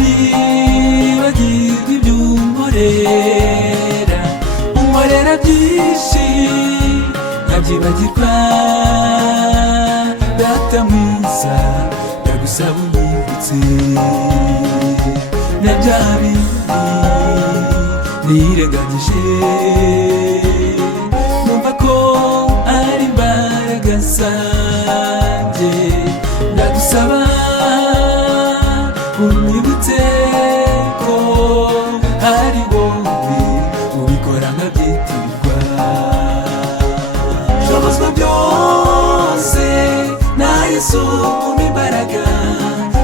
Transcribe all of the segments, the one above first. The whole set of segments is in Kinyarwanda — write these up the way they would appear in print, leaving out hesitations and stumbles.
nibagirwa ibyo unkorera, unkorera byinshi nkabyibagirwa. Data mwiza ndagusaba unyibutse na bya bindi nirengagije, numva ko ari imbaraga zanjye. Ndagusaba unyibutse ko ari wowe ubikora nkabyitirirwa. Shobozwa byose na Yesu umpa imbaraga,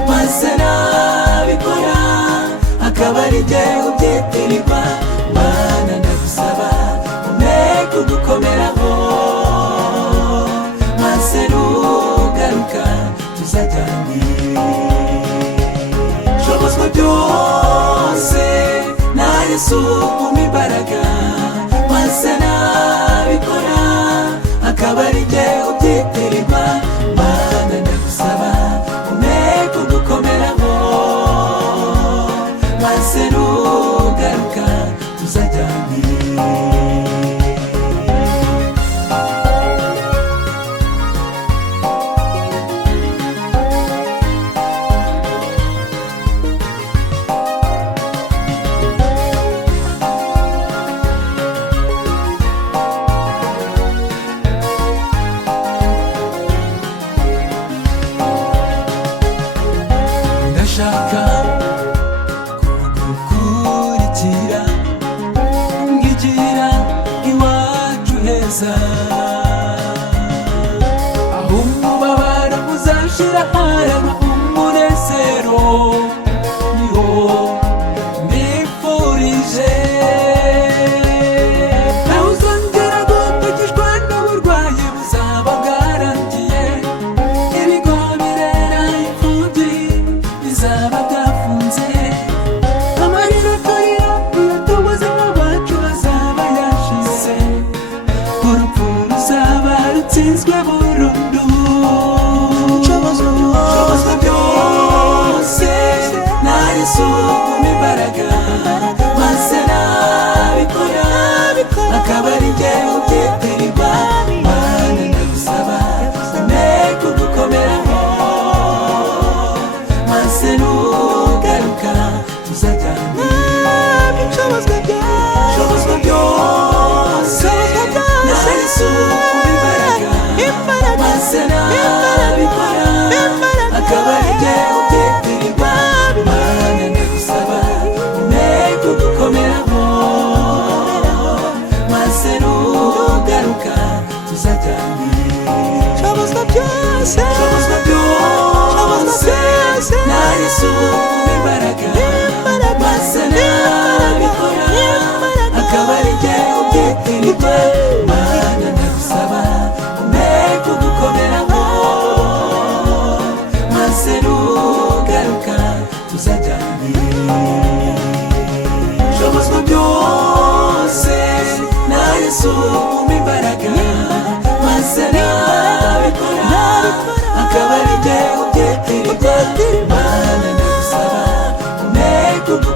maze nabikora akaba ari jye ubyitirirwa. Mana ndagusaba umpe kugukomeraho, maze nugaruka tuzajyane. Shobozwa byose na Yesu umpa imbaraga, maze nabikora akaba ari jye ubyitirirwa. Mana ndagusaba umpe kugukomeraho, maze nugaruka tuzajyane. Ndashaka kugukurikira, ngigira iwacu heza, aho umubabaro uzashira haraba umunezero. Niho mbifurije, nawe uzongera gutakishwa n'uburwayi buzaba bwarangiye. Ibigo birera imfubyi bizaba byafunze, amarira atarira uyatubuzemo bacu azaba yashize. Urupfu ruzaba rutsinzwe burundu. Shobozwa byose na Yesu umpa imbaraga, maze nabikora akaba ari jye ubyitirirwa. Mana ndagusaba umpe kugukomeraho, maze nugaruka tuzajyane. Shobozwa byose na Yesu umpa imbaraga, maze nabikora akaba ari jye ubyitirirwa. Mana ndagusaba umpe kugukomeraho, maze nugaruka tuzajyane. Shobozwa byose na Yesu umpa imbaraga, maze nabikora akaba ari jye ubyitirirwa. Mana ndagusaba umpe kugukomeraho, maze nugaruka tuzajyane. Shobozwa byose na Yesu umpa imbaraga, maze nabikora akaba ari jye ubyitirirwa. Mana ndagusaba umpe kugukomeraho,